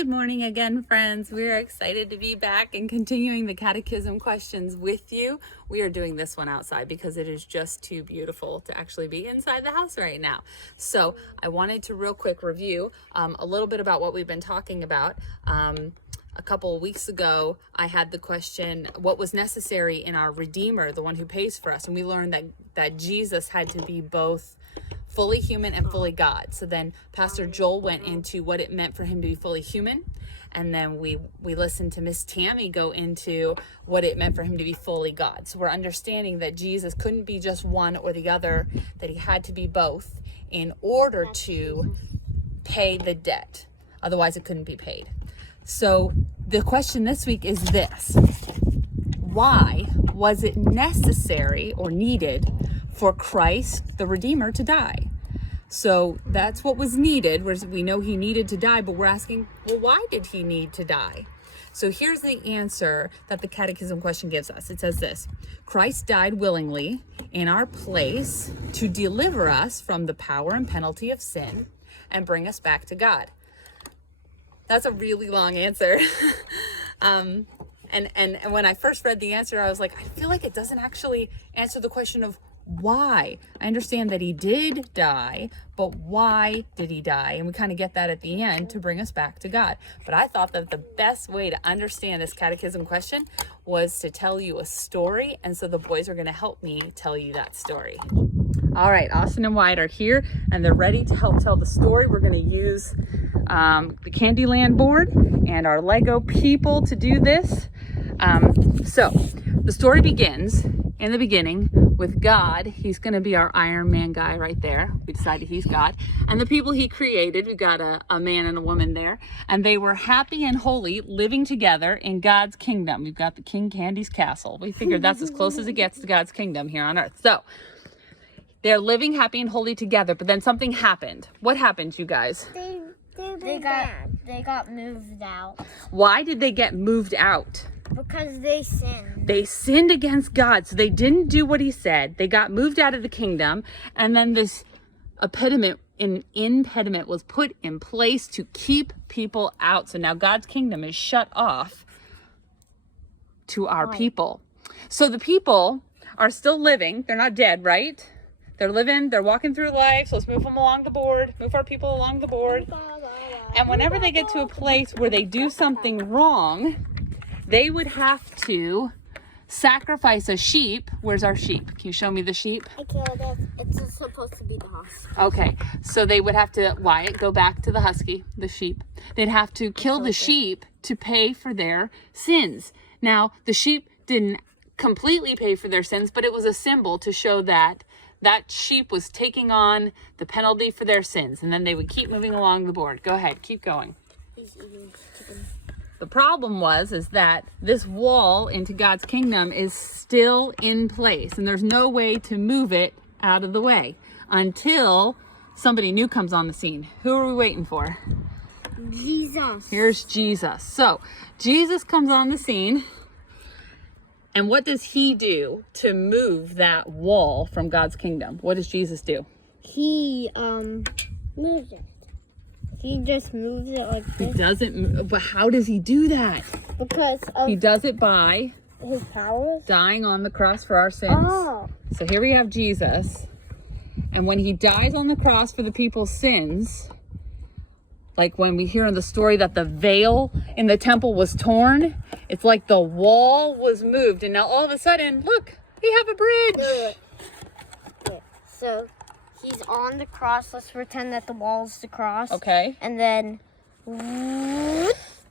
Good morning again, friends. We are excited to be back and continuing the catechism questions with you. We are doing this one outside because it is just too beautiful to actually be inside the house right now. So I wanted to real quick review a little bit about what we've been talking about. A couple of weeks ago, I had the question, what was necessary in our Redeemer, the one who pays for us? And we learned that Jesus had to be both fully human and fully God. So then Pastor Joel went into what it meant for him to be fully human. And then we listened to Miss Tammy go into what it meant for him to be fully God. So we're understanding that Jesus couldn't be just one or the other, that he had to be both in order to pay the debt. Otherwise, it couldn't be paid. So the question this week is this: why was it necessary or needed for Christ, the Redeemer, to die? So that's what was needed. We know he needed to die, but we're asking, well, why did he need to die? So here's the answer that the catechism question gives us. It says this: Christ died willingly in our place to deliver us from the power and penalty of sin and bring us back to God. That's a really long answer. And when I first read the answer, I was like, I feel like it doesn't actually answer the question of why. I understand that he did die, but why did he die? And we kind of get that at the end to bring us back to God. But I thought that the best way to understand this catechism question was to tell you a story. And so the boys are going to help me tell you that story. All right, Austin and Wyatt are here and they're ready to help tell the story. We're going to use the Candyland board and our Lego people to do this. So the story begins in the beginning with God. He's going to be our Iron Man guy right there. We decided he's God. And the people he created, we got a man and a woman there. And they were happy and holy living together in God's kingdom. We've got the King Candy's castle. We figured that's as close as it gets to God's kingdom here on earth. So they're living happy and holy together, but then something happened. What happened, you guys? They got moved out. Why did they get moved out? Because they sinned. They sinned against God, so they didn't do what he said. They got moved out of the kingdom, and then this impediment was put in place to keep people out. So now God's kingdom is shut off to our people. So the people are still living. They're not dead, right? They're living, they're walking through life. So let's move them along the board, move our people along the board. And whenever they get to a place where they do something wrong, they would have to sacrifice a sheep. Where's our sheep? Can you show me the sheep? I can't. It's supposed to be the husky. Okay, so they would have to, Wyatt, go back to the husky, the sheep. They'd have to kill the sheep to pay for their sins. Now, the sheep didn't completely pay for their sins, but it was a symbol to show that that sheep was taking on the penalty for their sins. And then they would keep moving along the board. Go ahead, keep going. He's eating chicken. The problem is that this wall into God's kingdom is still in place, and there's no way to move it out of the way until somebody new comes on the scene. Who are we waiting for? Jesus. Here's Jesus. So Jesus comes on the scene, and what does he do to move that wall from God's kingdom? What does Jesus do? He moves it. He just moves it like this. He doesn't, but how does he do that? Because of He does it by his powers. dying on the cross for our sins. Oh. So here we have Jesus. And when he dies on the cross for the people's sins, like when we hear in the story that the veil in the temple was torn, it's like the wall was moved. And now all of a sudden, look, we have a bridge. Yeah. So he's on the cross. Let's pretend that the wall's the cross. Okay. And then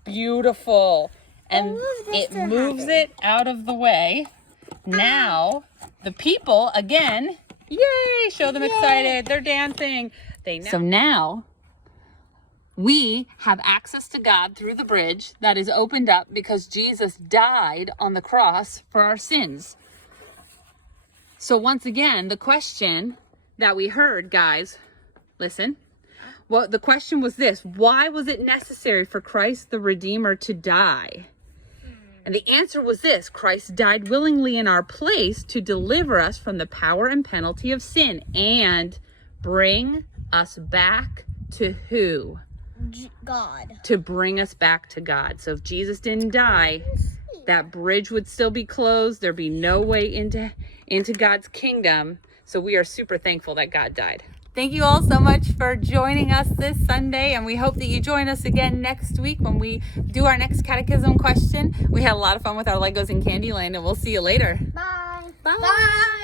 Beautiful. And it to moves happen. it out of the way. Now, the people, again, yay, show them excited. They're dancing. So now, we have access to God through the bridge that is opened up because Jesus died on the cross for our sins. So once again, the question that we heard, guys, listen. Well, the question was this: why was it necessary for Christ the Redeemer to die? And the answer was this: Christ died willingly in our place to deliver us from the power and penalty of sin and bring us back to who? God. To bring us back to God. So if Jesus didn't die, that bridge would still be closed. There'd be no way into God's kingdom. So we are super thankful that God died. Thank you all so much for joining us this Sunday, and we hope that you join us again next week when we do our next catechism question. We had a lot of fun with our Legos in Candyland, and we'll see you later. Bye. Bye.